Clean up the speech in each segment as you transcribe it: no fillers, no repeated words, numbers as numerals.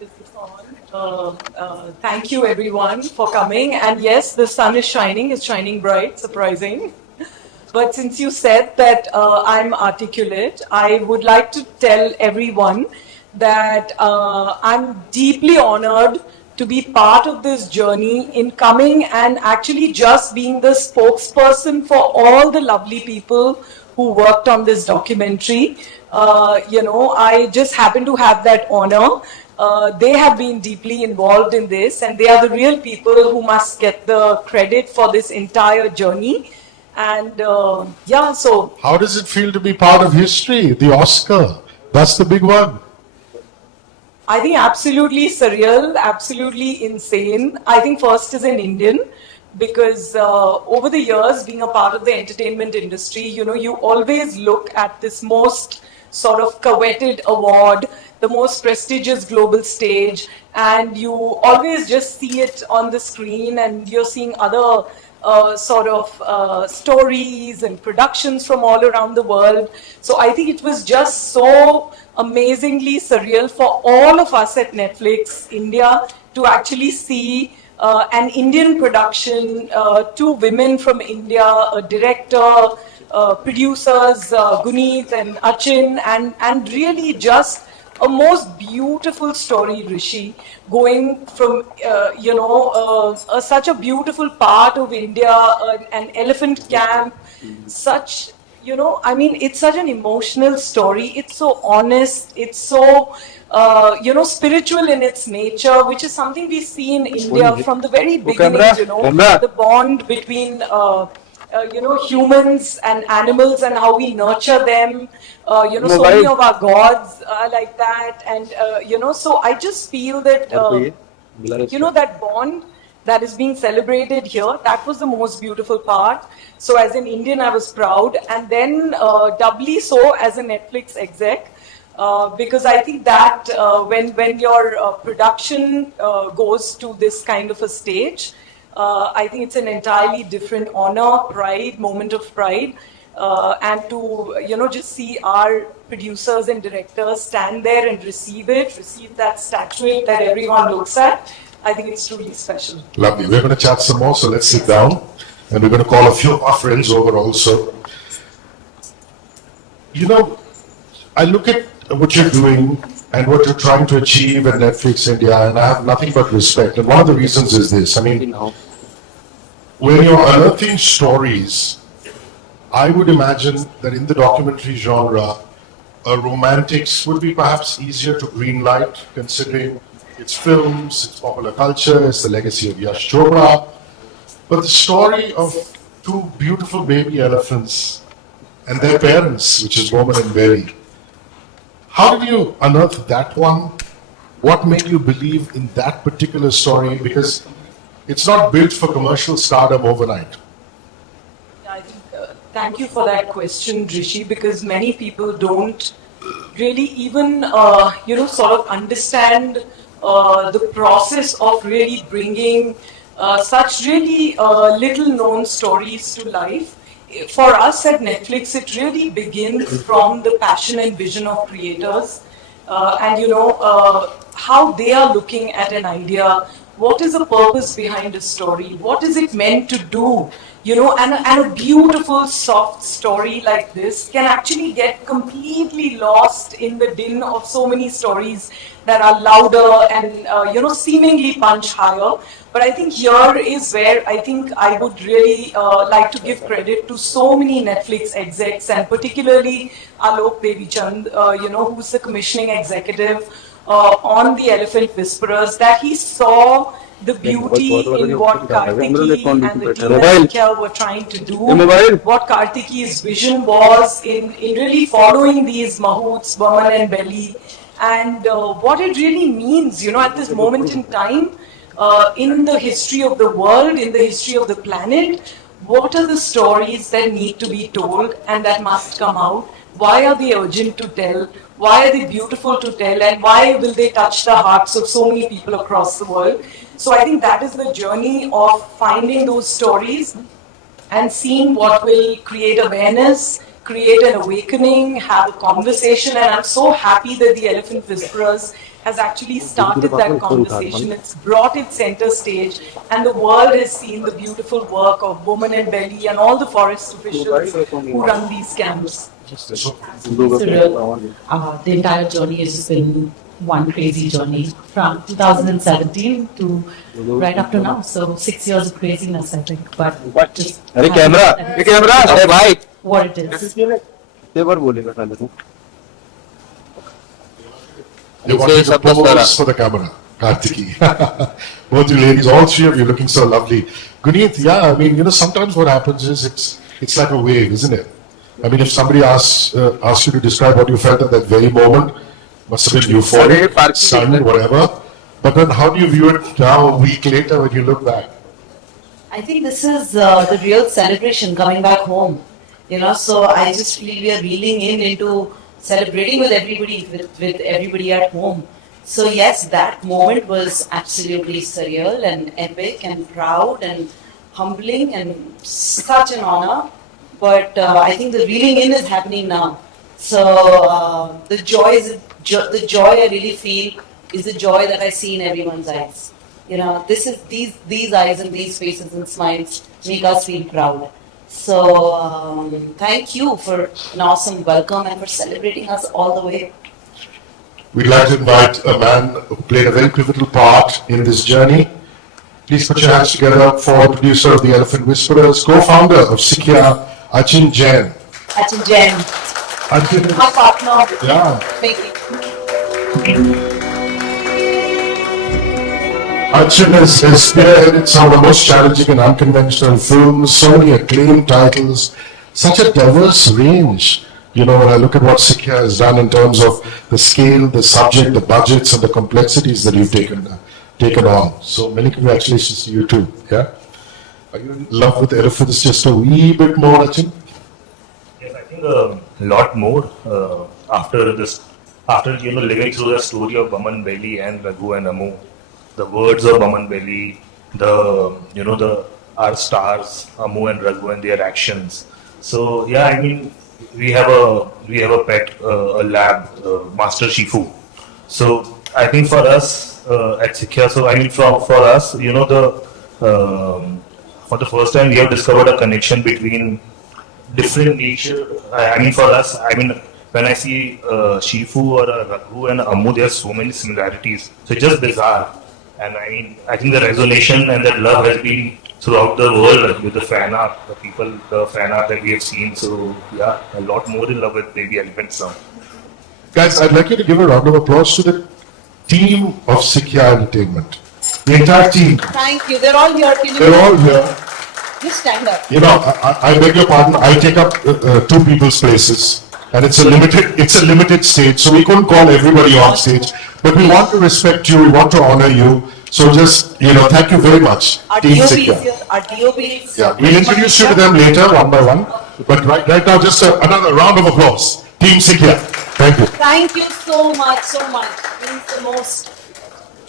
Is this on? Thank you everyone for coming. And yes, the sun is shining. It's shining bright, surprising. But since you said that I'm articulate, I would like to tell everyone that I'm deeply honored to be part of this journey in coming and actually just being the spokesperson for all the lovely people who worked on this documentary. I just happen to have that honor. They have been deeply involved in this, and they are the real people who must get the credit for this entire journey. And so how does it feel to be part of history? The Oscar, that's the big one. I think absolutely surreal, absolutely insane. I think first as an Indian, because over the years, being a part of the entertainment industry, you always look at this most sort of coveted award, the most prestigious global stage, and you always just see it on the screen, and you're seeing other stories and productions from all around the world. So I think it was just so amazingly surreal for all of us at Netflix India to actually see an Indian production, two women from India, a director, producers, Guneet and Achin, and really just a most beautiful story, Rishi, going from, such a beautiful part of India, an elephant camp, such, it's such an emotional story. It's so honest. It's so, spiritual in its nature, which is something we see in India from the very beginning, the bond between, humans and animals and how we nurture them. So many of our gods are like that. And, so I just feel that, that bond that is being celebrated here, that was the most beautiful part. So as an Indian, I was proud. And then doubly so as a Netflix exec, because I think that when your production goes to this kind of a stage, I think it's an entirely different honor, pride, moment of pride. And to, just see our producers and directors stand there and receive that statuette that everyone looks at, I think it's truly special. Lovely. We're going to chat some more, so let's sit down. And we're going to call a few of our friends over also. I look at what you're doing and what you're trying to achieve at Netflix India, and I have nothing but respect. And one of the reasons is this. When you're unearthing stories, I would imagine that in the documentary genre, romantics would be perhaps easier to greenlight, considering it's films, it's popular culture, it's the legacy of Yash Chopra. But the story of two beautiful baby elephants and their parents, which is Roman and Berry, how did you unearth that one? What made you believe in that particular story? Because it's not built for commercial stardom overnight. I think, thank you for that question, Rishi, because many people don't really even, understand the process of really bringing such really little known stories to life. For us at Netflix, it really begins from the passion and vision of creators, and how they are looking at an idea. What is the purpose behind a story? What is it meant to do? And a beautiful, soft story like this can actually get completely lost in the din of so many stories that are louder and, seemingly punch higher. But I think here is where I think I would really like to give credit to so many Netflix execs, and particularly Alok Devichand, who's the commissioning executive on The Elephant Whisperers, that he saw the beauty in what Kartiki and the team at Ikea were trying to do, what Kartiki's vision was in really following these mahouts, Vaman and Belly, and what it really means, at this moment in time, in the history of the world, in the history of the planet. What are the stories that need to be told and that must come out? Why are they urgent to tell? Why are they beautiful to tell? And why will they touch the hearts of so many people across the world? So I think that is the journey of finding those stories and seeing what will create awareness, create an awakening, have a conversation. And I'm so happy that The Elephant Whisperers has actually started that conversation. It's brought it center stage, and the world has seen the beautiful work of Women and Belly and all the forest officials who run these camps. Surreal. The entire journey has just been one crazy journey from 2017 to right up to now. So 6 years of craziness, I think. But just अरे camera अरे भाई what it is. ये बार बोलेगा पहले तू You want to pose for the camera, Kartiki. Both you ladies, all three of you looking so lovely. Guneet, yeah, I mean, sometimes what happens is it's like a wave, isn't it? I mean, if somebody asks you to describe what you felt at that very moment, must have been euphoric, stunned, whatever. But then how do you view it now, a week later, when you look back? I think this is the real celebration coming back home. So I just feel we are reeling into celebrating with everybody at home. So yes, that moment was absolutely surreal and epic and proud and humbling and such an honor. But I think the reeling in is happening now. So the joy I really feel is the joy that I see in everyone's eyes. This is these eyes and these faces and smiles make us feel proud. So thank you for an awesome welcome and for celebrating us all the way. We'd like to invite a man who played a very pivotal part in this journey. Please put your hands together for the producer of the Elephant Whisperers, co-founder of Sikya, Achin Jain. Achin Jain. Achin, My partner. yeah. Thank you. Achin has spearheaded some of the most challenging and unconventional films, so many acclaimed titles, such a diverse range. When I look at what Sikya has done in terms of the scale, the subject, the budgets, and the complexities that you've taken on. So many congratulations to you too. Yeah. Are you in love with elephants just a wee bit more, Achin? Yes, I think a lot more after living through the story of Baman Belly and Raghu and Amu, the words of Baman Belly, our stars Amu and Raghu and their actions. So yeah, I mean we have a pet, a lab, Master Shifu. So I think for us at Sikya, so I mean for us, for the first time we have discovered a connection between different nature. I mean for us, I mean when I see Shifu or Raghu and Amu, there are so many similarities. So it's just bizarre. And I mean, I think the resonation and that love has been throughout the world with the fan art, the fan art that we have seen. So yeah, a lot more in love with Baby Elephants now. Guys, I'd like you to give a round of applause to the team of Sikya Entertainment. The entire team. Thank you. They're all here. They're all here. Just stand up. I beg your pardon, I take up two people's places. And it's a limited stage, so we couldn't call everybody on stage. But we want to respect you, we want to honor you. So just, thank you very much. Our Team DOP is Sikya. here. Our DOP is Yeah, we'll introduce you to them later, one by one. But right now, just another round of applause. Team Sikya. Thank you. Thank you so much, so much. It means the most.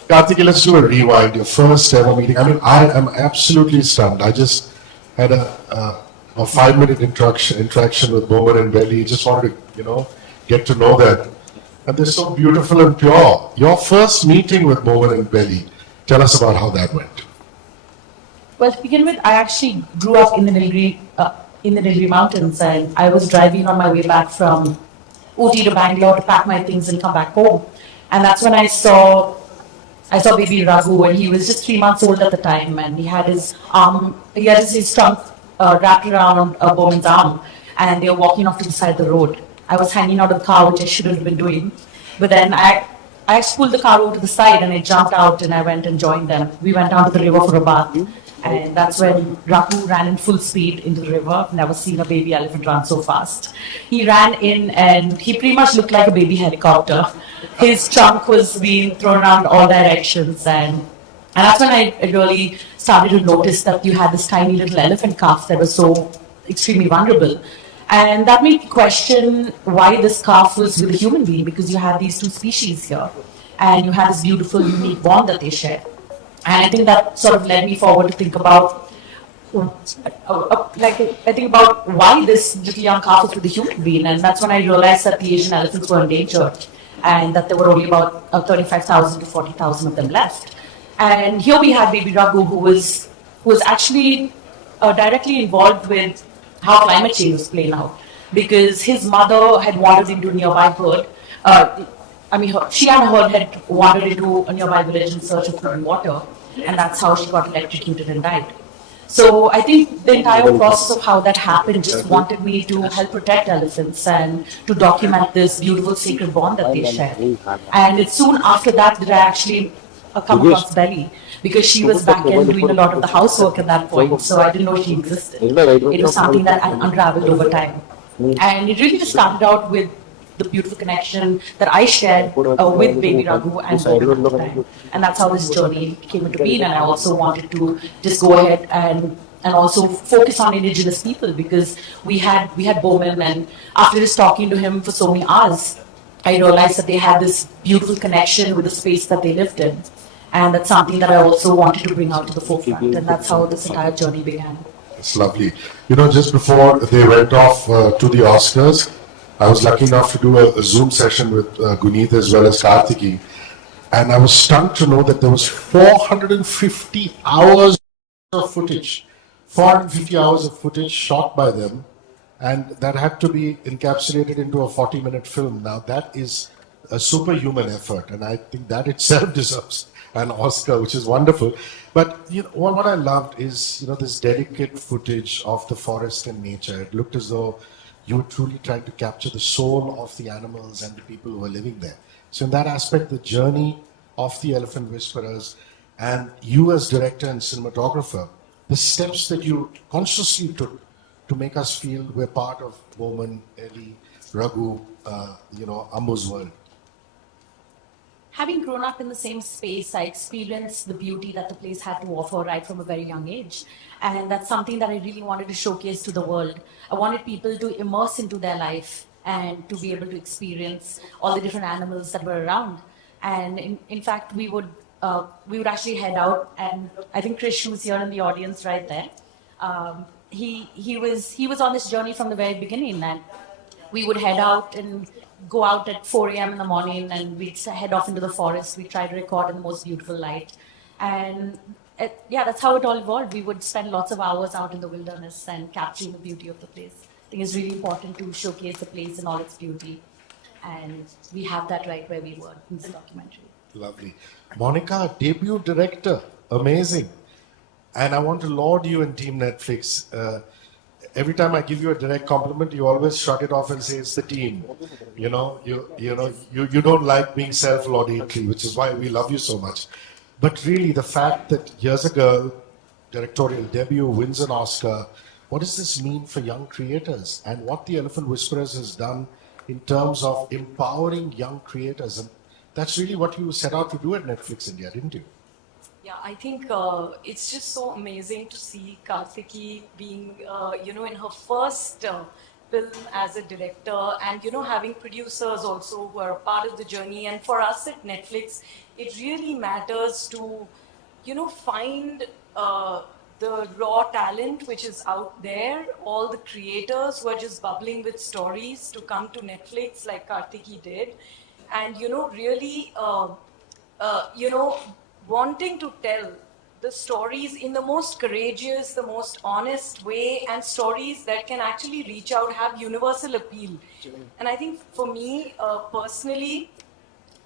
Kartiki, let's do a rewind. Your first ever meeting. I mean, I am absolutely stunned. I just had a 5-minute interaction with Bowman and Belly. Just wanted to, get to know that. And they're so beautiful and pure. Your first meeting with Bowman and Belly. Tell us about how that went. Well, to begin with, I actually grew up in the Nilgiri Mountains, and I was driving on my way back from Ooty to Bangalore to pack my things and come back home. And that's when I saw baby Raghu, and he was just 3 months old at the time, and he had his trunk wrapped around Bowman's arm, and they were walking off to the side of the road. I was hanging out of the car, which I shouldn't have been doing, but then I pulled the car over to the side, and I jumped out, and I went and joined them. We went down to the river for a bath, and that's when Raghu ran in full speed into the river. Never seen a baby elephant run so fast. He ran in, and he pretty much looked like a baby helicopter. His trunk was being thrown around all directions, and that's when I really started to notice that you had this tiny little elephant calf that was so extremely vulnerable. And that made me question why this calf was with a human being, because you had these two species here, and you had this beautiful, unique bond that they share. And I think that sort of led me forward to think about, why this little young calf was with a human being, and that's when I realized that the Asian elephants were endangered. and that there were only about 35,000 to 40,000 of them left. And here we had baby Raghu, who was actually directly involved with how climate change was playing out, because his mother had wandered into a nearby herd. She and her had wandered into a nearby village in search of food and water, and that's how she got electrocuted and died. So I think the entire process of how that happened just wanted me to help protect elephants and to document this beautiful sacred bond that they share. And it's soon after that that I actually come across Belly, because she was back then doing a lot of the housework at that point, so I didn't know she existed. It was something that I unraveled over time. And it really just started out with the beautiful connection that I shared with baby Raghu and Bobby at the time. And that's how this journey came into being. And I also wanted to just go ahead and also focus on indigenous people, because we had Bowman, and after just talking to him for so many hours, I realized that they had this beautiful connection with the space that they lived in. And that's something that I also wanted to bring out to the forefront. And that's how this entire journey began. It's lovely. You know, just before they went off to the Oscars, I was lucky enough to do a Zoom session with Guneet as well as Kartiki. And I was stunned to know that there was 450 hours of footage. 450 hours of footage shot by them, and that had to be encapsulated into a 40-minute film. Now that is a superhuman effort, and I think that itself deserves an Oscar, which is wonderful. But you know, what I loved is, you know, this delicate footage of the forest and nature. It looked as though you were truly trying to capture the soul of the animals and the people who are living there. So in that aspect, the journey of the Elephant Whisperers, and you as director and cinematographer, the steps that you consciously took to make us feel we're part of Bowman, Ellie, Raghu, Ammu's world. Having grown up in the same space, I experienced the beauty that the place had to offer right from a very young age. And that's something that I really wanted to showcase to the world. I wanted people to immerse into their life and to be able to experience all the different animals that were around. And in fact, we would actually head out, and I think Krish, who's here in the audience right there, he was on this journey from the very beginning, and we would head out and go out at 4 a.m. in the morning, and we'd head off into the forest. We'd try to record in the most beautiful light. And that's how it all evolved. We would spend lots of hours out in the wilderness and capturing the beauty of the place. I think it's really important to showcase the place in all its beauty. And we have that right where we were in this documentary. Lovely. Monica, debut director. Amazing. And I want to laud you and Team Netflix. Every time I give you a direct compliment, you always shrug it off and say it's the team. You don't like being self-laudatory, which is why we love you so much. But really, the fact that here's a girl, directorial debut, wins an Oscar, what does this mean for young creators? And what the Elephant Whisperers has done in terms of empowering young creators. And that's really what you set out to do at Netflix India, didn't you? Yeah, I think it's just so amazing to see Kartiki being, in her first film as a director, and, having producers also who are a part of the journey. And for us at Netflix, it really matters to, find the raw talent which is out there, all the creators who are just bubbling with stories to come to Netflix like Kartiki did. And, really, wanting to tell the stories in the most courageous, the most honest way, and stories that can actually reach out, have universal appeal. And I think for me, personally,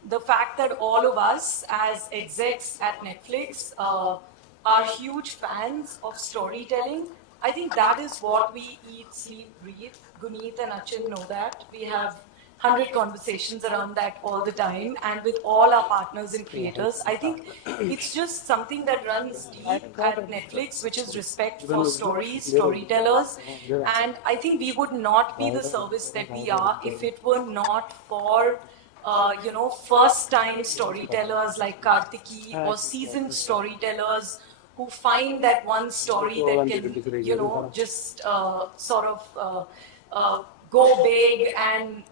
the fact that all of us as execs at Netflix are huge fans of storytelling, I think that is what we eat, sleep, breathe. Guneet and Achin know that. We have 100 conversations around that all the time, and with all our partners and creators. I think it's just something that runs deep at Netflix, which is respect for stories, storytellers. And I think we would not be the service that we are if it were not for first-time storytellers like Kartiki, or seasoned storytellers who find that one story that can, just go big and,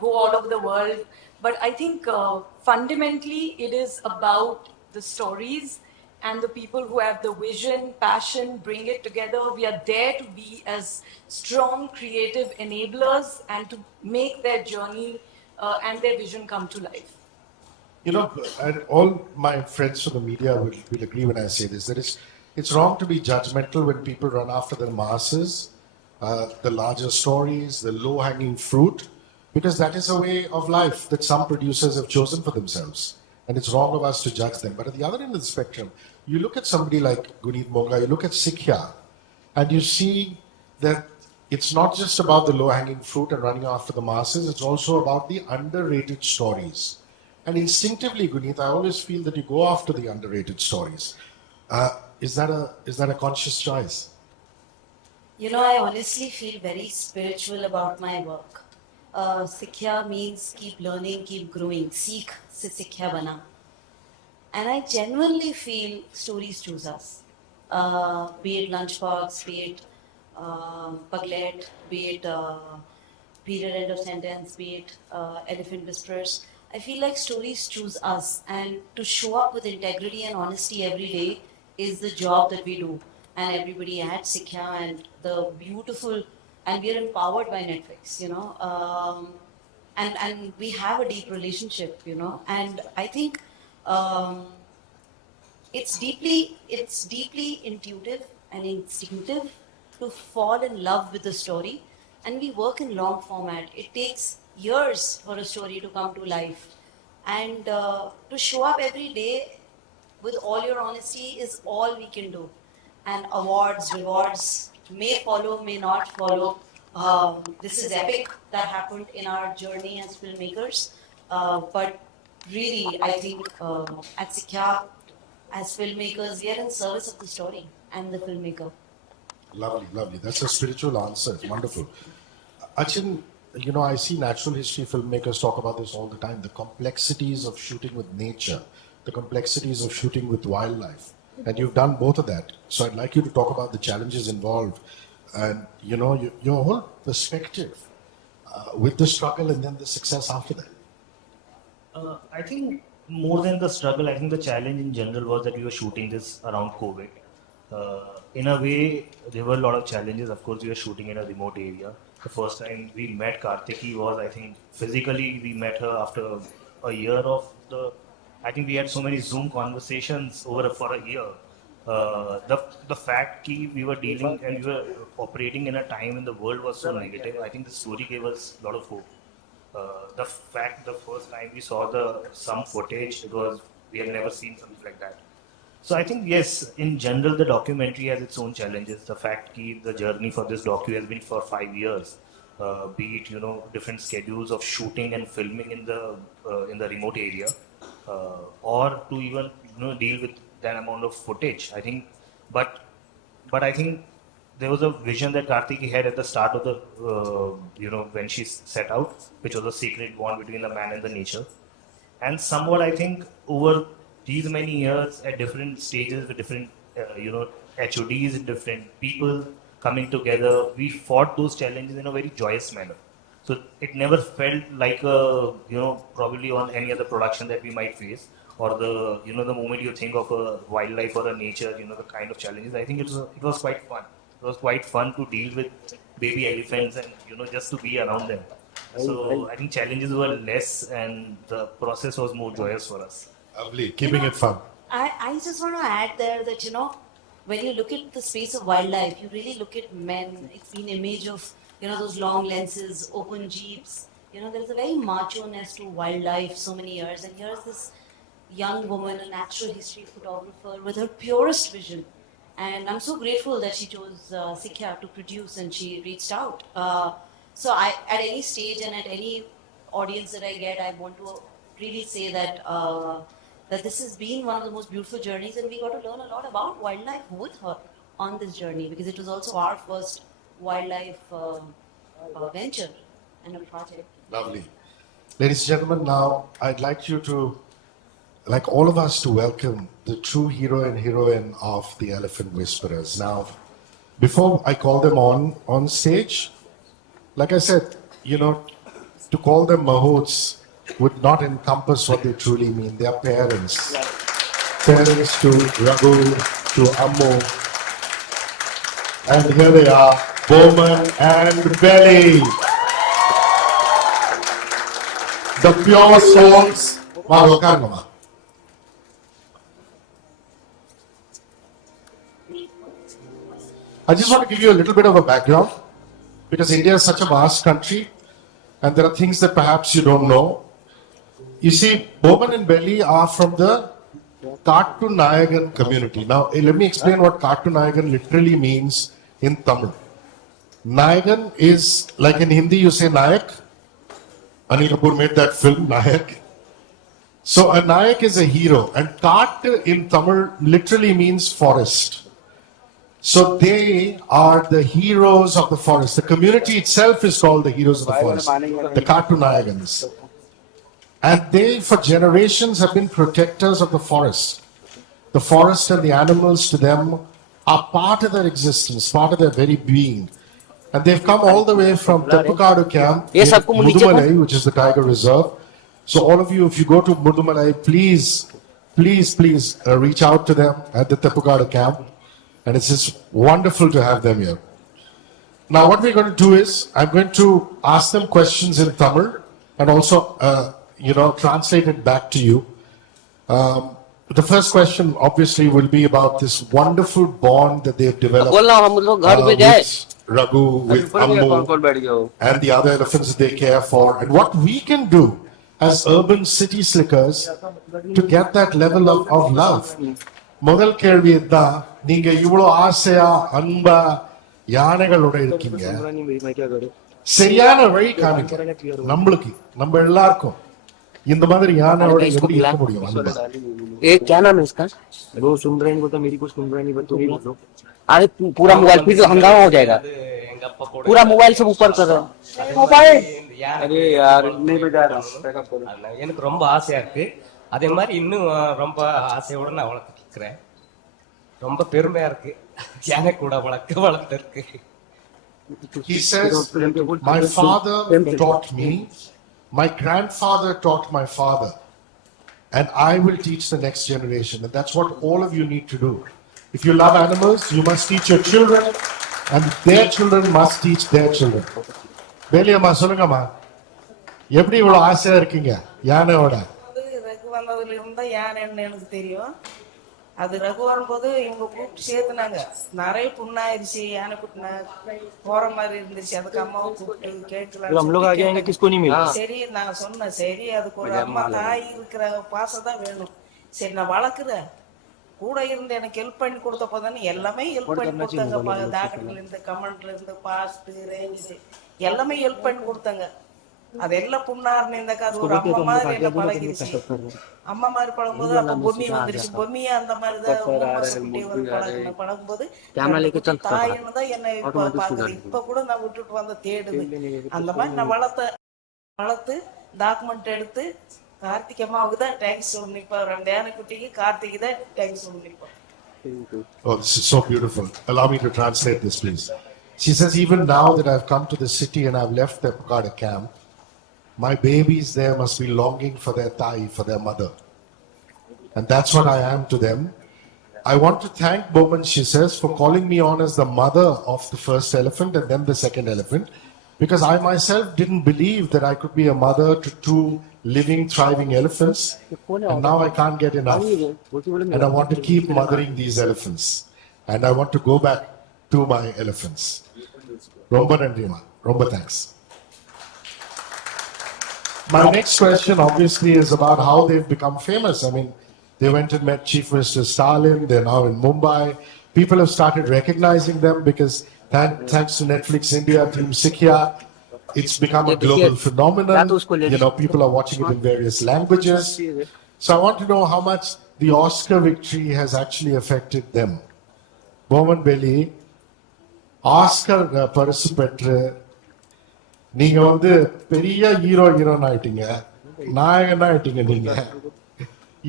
go all over the world. But I think fundamentally it is about the stories and the people who have the vision, passion, bring it together. We are there to be as strong creative enablers and to make their journey and their vision come to life. You know, and all my friends from the media will agree when I say this, that it's wrong to be judgmental when people run after the masses, the larger stories, the low-hanging fruit, because that is a way of life that some producers have chosen for themselves. And it's wrong of us to judge them. But at the other end of the spectrum, you look at somebody like Guneet Monga, you look at Sikya, and you see that it's not just about the low-hanging fruit and running after the masses, it's also about the underrated stories. And instinctively, Guneet, I always feel that you go after the underrated stories. Is that a conscious choice? You know, I honestly feel very spiritual about my work. Sikhya means keep learning, keep growing. Seek se Sikhya bana. And I genuinely feel stories choose us. Be it Lunchbox, be it Puglet, be it Period End of Sentence, be it Elephant Whisperers. I feel like stories choose us, and to show up with integrity and honesty every day is the job that we do. And everybody at Sikhya and the beautiful, and we are empowered by Netflix, you know. And we have a deep relationship, you know. And I think um, it's deeply intuitive and instinctive to fall in love with the story, and we work in long format. It takes years for a story to come to life, and to show up every day with all your honesty is all we can do. And awards, rewards may follow, may not follow. This is epic that happened in our journey as filmmakers, but really, I think at Sikhya, as filmmakers, we are in service of the story and the filmmaker. Lovely, lovely. That's a spiritual answer. It's wonderful. Achin, you know, I see natural history filmmakers talk about this all the time, the complexities of shooting with nature, the complexities of shooting with wildlife. And you've done both of that. So I'd like you to talk about the challenges involved and, you know, your whole perspective with the struggle and then the success after that. I think more than the struggle, I think the challenge in general was that we were shooting this around COVID. In a way, there were a lot of challenges. Of course, we were shooting in a remote area. The first time we met Kartiki was, I think, physically we met her after a year of the. I think we had so many Zoom conversations for a year. The fact that we were dealing and we were operating in a time when the world was so negative, I think the story gave us a lot of hope. The fact the first time we saw some footage, it was we had never seen something like that. So I think yes, in general the documentary has its own challenges. The fact that the journey for this docu has been for 5 years, be it different schedules of shooting and filming in the remote area, or to even deal with that amount of footage. I think, but I think there was a vision that Kartiki had at the start of the, when she set out, which was a secret bond between the man and the nature. And somewhat, I think, over these many years at different stages with different, HODs and different people coming together, we fought those challenges in a very joyous manner. So it never felt like probably on any other production that we might face, or the moment you think of a wildlife or a nature, the kind of challenges. I think it was quite fun. It was quite fun to deal with baby elephants and just to be around them. So I think challenges were less and the process was more joyous for us. Lovely, keeping it fun. I just want to add there that, when you look at the space of wildlife, you really look at men. It's been image of, those long lenses, open jeeps. There's a very macho-ness to wildlife so many years. And here's this young woman, a natural history photographer with her purest vision. And I'm so grateful that she chose Sikhya to produce and she reached out. So at any stage and at any audience that I get, I want to really say that that this has been one of the most beautiful journeys, and we got to learn a lot about wildlife with her on this journey, because it was also our first wildlife venture and a project. Lovely. Ladies and gentlemen, now I'd like you to, like all of us, to welcome the true hero and heroine of the Elephant Whisperers. Now, before I call them on stage, like I said, to call them mahouts would not encompass what they truly mean. They are parents. Parents to Raghu, to Ammu. And here they are, Bowman and Belly. the pure souls. வாங்க உட்காருங்கம்மா. I just want to give you a little bit of a background because India is such a vast country and there are things that perhaps you don't know. You see, Boman and Belly are from the Kattu Nayagan community. Now, let me explain what Kattu Nayagan literally means in Tamil. Nayagan is, like in Hindi you say Nayak. Anil Kapoor made that film, Nayak. So a Nayak is a hero and Kat in Tamil literally means forest. So they are the heroes of the forest. The community itself is called the heroes of the forest, the Kattu Nayagans. And they, for generations, have been protectors of the forest. The forest and the animals to them are part of their existence, part of their very being. And they've come all the way from Teppukadu camp in Mudumalai, which is the tiger reserve. So all of you, if you go to Mudumalai, please reach out to them at the Teppukadu camp. And it's just wonderful to have them here. Now what we're going to do is, I'm going to ask them questions in Tamil and also, translate it back to you. The first question obviously will be about this wonderful bond that they've developed with Raghu, with Ammu, and the other elephants that they care for, and what we can do as urban city slickers to get that level of love. முதல் கேள்வி தான், நீங்க இவ்வளவு ஆசையா அன்பா யானைகளோட இருக்கீங்க, சரியான வழி காமிக்க நம்மளுக்கு, நம்ம எல்லாருக்கும் இந்த மாதிரி யானையோட எப்படி இருக்க முடியும்? क्या नाम है इसका? वो सुन रहे हैं, तो मेरी कुछ सुन रहे नहीं, तुम ही बोलो। अरे पूरा मोबाइल फिर हंगामा हो जाएगा, पूरा मोबाइल सब ऊपर करो मोबाइल। अरे यार नहीं बजा रहा, எனக்கு ரொம்ப ஆசையா இருக்கு. அதே மாதிரி இன்னும் ரொம்ப ஆசையோட நான் வளர்த்துக்கிறேன். ரொம்ப பெருமையா இருக்கு யானை கூட வளர்த்திருக்கு. He says, my father taught me, my grandfather taught my father, and I will teach the next generation. And that's what all of you need to do. If you love animals, you must teach your children, and their children must teach their children. Beliyamma solungamma, எப்படி இவ்வளவு ஆசையா இருக்கீங்க யானையோட? ரகு வந்ததுல இருந்தா யானைன்னு எனக்கு தெரியும். அது ரகு வரும்போது இவங்க கூப்பிட்டு சேர்த்துனாங்க. நிறைய புண்ணாயிருச்சு, யானை குட்டினா போற மாதிரி இருந்துச்சு. அதுக்கு அம்மாவை கூப்பிட்டு கேட்கலாம். சரி நான் சொன்னேன், சரி அதுக்கு ஒரு அம்மா தாய் இருக்கிற பாசம் தான் வேணும். சரி நான் வளர்க்குறேன், கூட இருந்து எனக்கு ஹெல்ப் பண்ணி கொடுத்தப்போதானே எல்லாமே ஹெல்ப் பண்ணி கொடுத்தாங்க. டாக்டர்ல இருந்து, கமெண்ட்ல இருந்து, பாஸ்ட் ரேஞ்சு எல்லாமே ஹெல்ப் பண்ணி கொடுத்தாங்க. அதெல்லாம் புண்ணாருன்னு இருந்தாக்கா அது ஒரு அம்மா மாதிரி என்ன பழகிருச்சு. அம்மா மாதிரி பழகும்போது அப்ப பொம்மி வந்துருச்சு. பொம்மியா அந்த மாதிரிதான் பழகும்போது தாயின்னு தான் என்ன இப்ப பாக்குது. இப்ப கூட நான் விட்டுட்டு வந்த தேடுது. அந்த மாதிரி நான் வளர்த்து டாக்குமெண்ட் எடுத்து கார்த்திக் அம்மாவுக்கு தான் தேங்க்ஸ் சொல்லிப்பா. ரெண்டு யானை குட்டிக்கு கார்த்திக்கு தான் thanks சொல்லிப்பா. Oh, this is so beautiful. Allow me to translate this, please. She says, even now that I've come to the city and I've left the Teppukadu camp, my babies there must be longing for their thai, for their mother. And that's what I am to them. I want to thank Boman, she says, for calling me on as the mother of the first elephant and then the second elephant, because I myself didn't believe that I could be a mother to two living, thriving elephants. And now I can't get enough. And I want to keep mothering these elephants. And I want to go back to my elephants. Romba nandrima. Romba thanks. My next question obviously is about how they've become famous. I mean, they went and met Chief Minister Stalin. They're now in Mumbai. People have started recognizing them because thanks to Netflix India, Team Sikya, it's become a global phenomenon. People are watching it in various languages. So I want to know how much the Oscar victory has actually affected them. Boman Belly, Oscar பரிசு பெற்று நீங்க வந்து பெரிய heroine ஆயிட்டீங்க, நாயகன் ஆயிட்டீங்க. நீங்க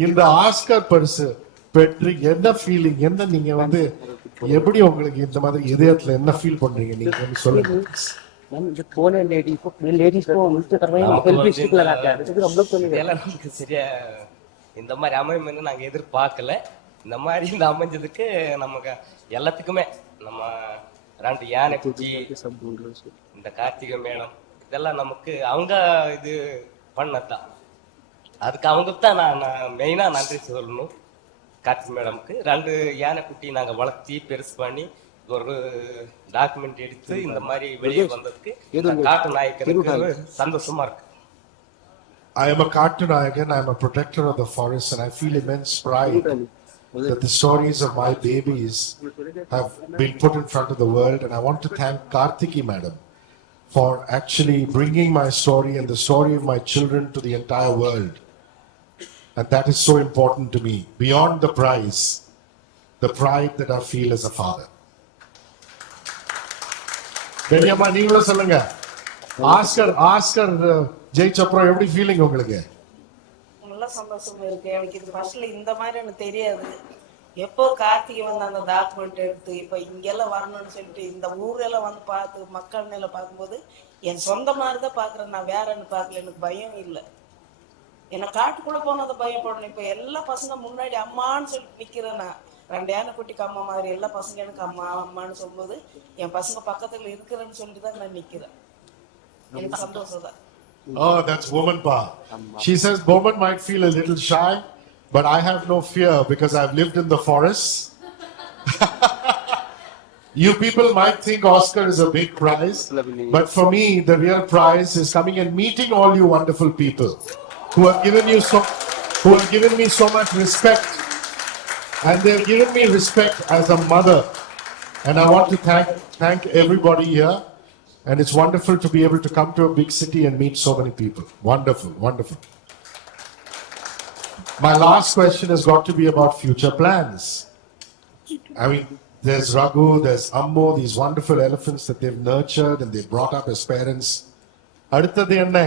இந்த ஆஸ்கர் பரிசு பெற்று என்ன ஃபீலிங், என்ன நீங்க வந்து எப்படி உங்களுக்கு இந்த மாதிரி இதயத்துல என்ன ஃபீல் பண்றீங்க நீங்க வந்து சொல்லுங்க. சரியா இந்த மாதிரி அமையும்னு நாங்க எதிர்பார்க்கல. இந்த மாதிரி இந்த அமைஞ்சதுக்கு நமக்கு எல்லாத்துக்குமே நம்ம ரெண்டு யானை குச்சி, இந்த கார்த்திகை மேடம், இதெல்லாம் நமக்கு அவங்க இது பண்ணதான். அதுக்கு அவங்களுக்கு தான் நான் மெயினாக நன்றி சொல்லணும். கார்த்தி மேடம்க்கு 2 யானைக்குட்டி நாங்கள் வளர்த்தி பெருசு பண்ணி ஒரு டாக்குமெண்ட் எடுத்து இந்த மாதிரி வெளியே வந்ததுக்கு இந்த காட்டு நாயக்கனுக்கு சந்தோஷமா இருக்கு. I am a cartoon icon, I am a protector of the forest, and I feel immense pride that the stories of my babies have been put in front of the world. And I want to thank Karthiki madam for actually bringing my story and the story of my children to the entire world. And that is so important to me. Beyond the prize, the pride that I feel as a father. பெரியம்மா நீங்களும் சொல்லுங்க. Oscar ஜெயிச்ச அப்புறம் எப்படி feeling உங்களுக்கு? நல்ல சந்தோஷமா இருக்கு. எனக்கு இது ஃபர்ஸ்ட்ல இந்த மாதிரி எனக்கு தெரியாது. எப்போ கார்த்திகை வந்து அந்த டாக்குமெண்ட் எடுத்து இப்போ இங்கெல்லாம் வரணும்னு சொல்லிட்டு இந்த ஊரெல்லாம் வந்து பார்த்து மக்கள் மேல பார்க்கும்போது என் சொந்த மாதிரி தான் பார்க்குறேன். நான் வேறன்னு பார்க்கல. எனக்கு பயம் இல்லை. என்னை காட்டுக்குள்ள போனதை பயப்படணும். இப்போ எல்லா பசங்க முன்னாடி அம்மான்னு சொல்லிட்டு நிக்கிறேன். நான் 2 யானைக்குட்டிக்கு அம்மா மாதிரி எல்லா பசங்க எனக்கு அம்மா அம்மான்னு சொல்லும்போது என் பசங்க பக்கத்துல இருக்கிறேன்னு சொல்லிட்டு தான் நான் நிக்கிறேன். எனக்கு சந்தோஷம் தான். Oh, that's woman power. She says woman might feel a little shy, but I have no fear because I've lived in the forest. You people might think Oscar is a big prize, but for me, the real prize is coming and meeting all you wonderful people who have given me so much respect, and they've given me respect as a mother. And I want to thank everybody here. And it's wonderful to be able to come to a big city and meet so many people. Wonderful, wonderful. My last question has got to be about future plans. I mean, there's Raghu, there's Ammo, these wonderful elephants that they've nurtured and they've brought up as parents. அடுத்தது என்ன?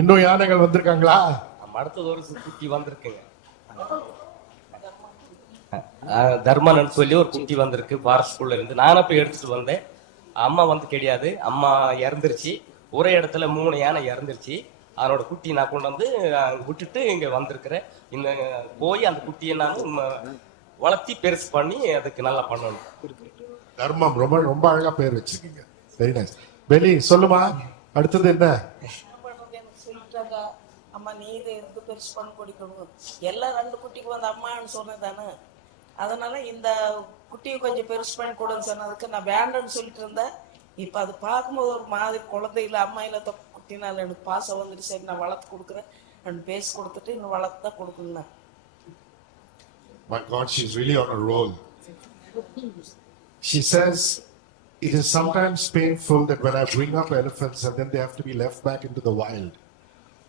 இன்னும் யானைகள் வந்திருக்காங்களா? அடுத்தது ஒரு குட்டி வந்திருக்குங்க. தர்மன் சொல்லி ஒரு குட்டி வந்திருக்கு ஃபாரஸ்ட்குள்ள இருந்து. நானும் போய் எடுத்துட்டு வந்தேன். அம்மா வந்து கிடையாது, அம்மா இறந்துருச்சு. ஒரே இடத்துல 3 யானை இறந்துருச்சு. அதனோட குட்டி நான் கொண்டு வந்து விட்டுட்டு இங்க வந்திருக்கிறேன். இந்த போய் அந்த குட்டியை நான் வளர்த்தி பெருசு பண்ணி அதுக்கு நல்லா பண்ணணும். தர்மம் ரொம்ப ரொம்ப அழகா பேர் வச்சிருக்கீங்க. Very nice. பெலி சொல்லுமா, அடுத்தது என்ன? சொல்லிட்டாங்க அம்மா நீ இதை எடுத்து பெருசு பண்ணி கொடுக்கணும். எல்லாம் 2 குட்டிக்கு வந்து அம்மான்னு சொன்னதானே. அதனால இந்த குட்டியை கொஞ்சம் பெருசு பண்ணி கொடுன்னு சொன்னதுக்கு நான் வேண்டான்னு சொல்லிட்டு இருந்தேன். இப்ப அது பார்க்கும்போது ஒரு மாதிரி குழந்தையில அம்மா இல்ல குட்டினால எனக்கு பாசம் வந்துட்டு சரி நான் வளர்த்து கொடுக்குறேன். நான் பேசி கொடுத்துட்டு இன்னும் வளர்த்து தான் கொடுக்கணும். My God, she's really on a roll. She says, it is sometimes painful that when I bring up elephants and then they have to be left back into the wild.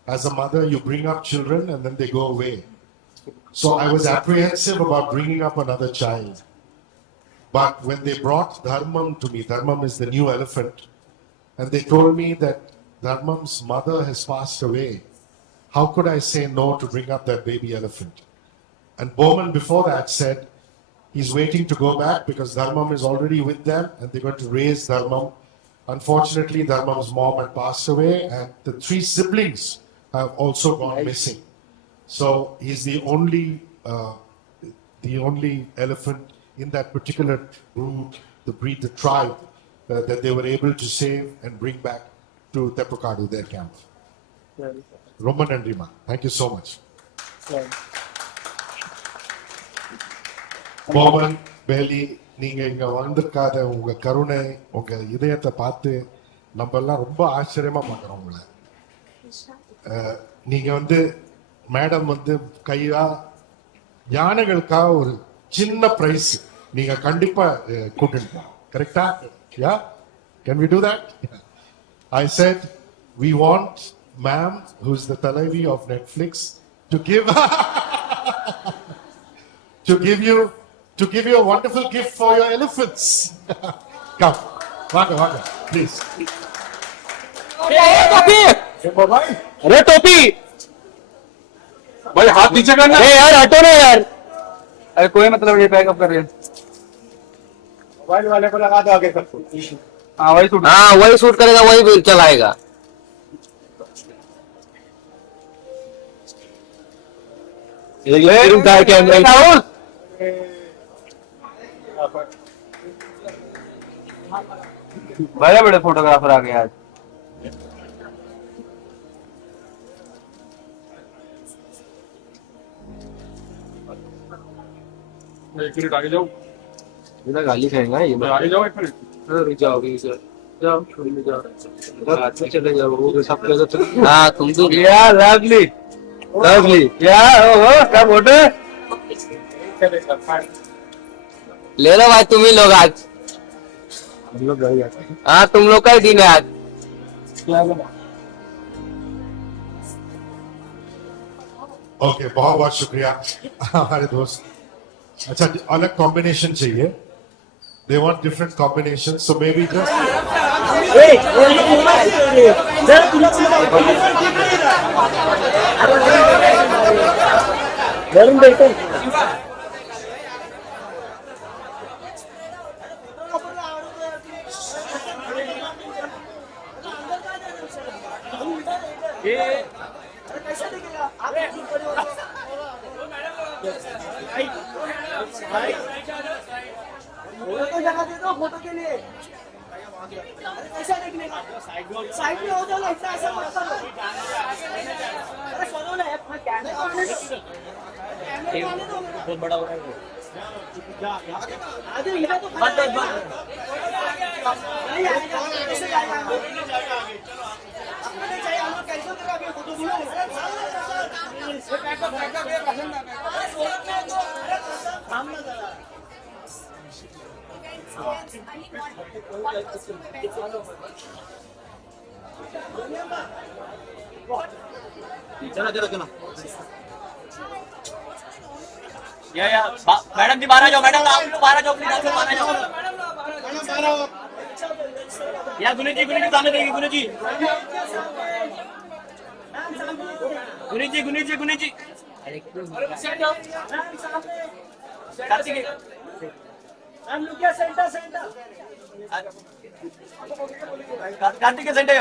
As a mother, you bring up children and then they go away. So I was apprehensive about bringing up another child. But when they brought Dharmam to me, Dharmam is the new elephant, and they told me that Dharmam's mother has passed away. How could I say no to bring up that baby elephant? And Bowman before that said he's waiting to go back because Dharmam is already with them and they're going to raise Dharmam. Unfortunately, Dharmam's mom had passed away and the 3 siblings have also gone missing. So he's the only elephant in that particular group, the breed, the tribe that they were able to save and bring back to Tepukadu, their camp. Romba Nandrima, thank you so much. Bowman, Bailey, நீங்க இங்க வந்திருக்காத உங்க கருணை, உங்க இதயத்தை பார்த்து நம்ம எல்லாம் ரொம்ப ஆச்சரியமா பார்க்கிறோம் உங்களை. நீங்க வந்து மேடம் வந்து கையா யானைகளுக்காக ஒரு சின்ன பிரைஸ் நீங்க கண்டிப்பா கூட்டிட்டு கரெக்டா? Yeah, can we do that? I said we want ma'am, who's the Talavi of Netflix, to give you a wonderful gift for your elephants. Come, vaga, please. अरे टोपी भाई हाथ नीचे करना। यार हटो ना यार। अरे कोई मतलब ये पैकअप कर रहे हैं। मोबाइल वाले को लगा दो आगे सबको। हाँ वही शूट करेगा, वही चलाएगा। राहुल बड़े बड़े फोटोग्राफर आ गए आज। एक मिनट आगे जाओ, इधर गाली खाएगा ये आगे जाओ एक मिनट। रुक जाओ अभी सर जाओ छोड़ जाओ रात में चले जाओ वो सब जगह तो हाँ तुम तो या लवली लवली या ओहो क्या बोटे ले लो भाई तुम ही लोग आज हम लोग गए जाते हैं। हाँ तुम लोग का ही दिन है आज ओके, बहुत बहुत शुक्रिया हमारे दोस्त। अच्छा, अलग कॉम्बिनेशन चाहिए, they want different combination, so may be just बहुत बड़ा हो रहा है चलो चलो चलो या मैडम जी बाहर आ जाओ मैडम आप लोग बाहर आ जाओ प्लीज आप लोग बाहर आ जाओ या गुनीत जी सामने देखिए गुनीत जी कार्तिक के centre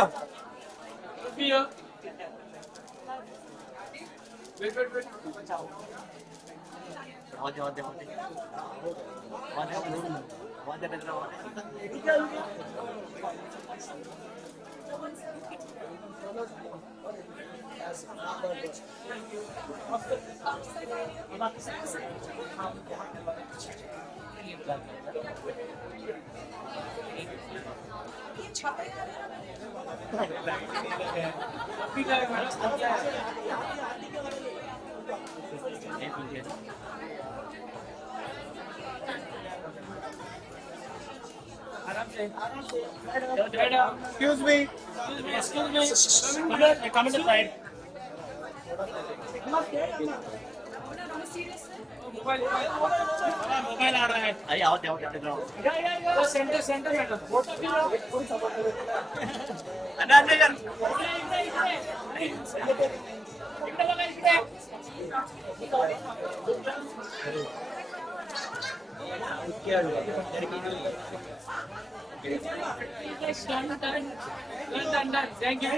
Excuse me. Come to the side. Mobile आ रहा है। अरे आओ जाओ जाओ centre madam. Done. Thank you.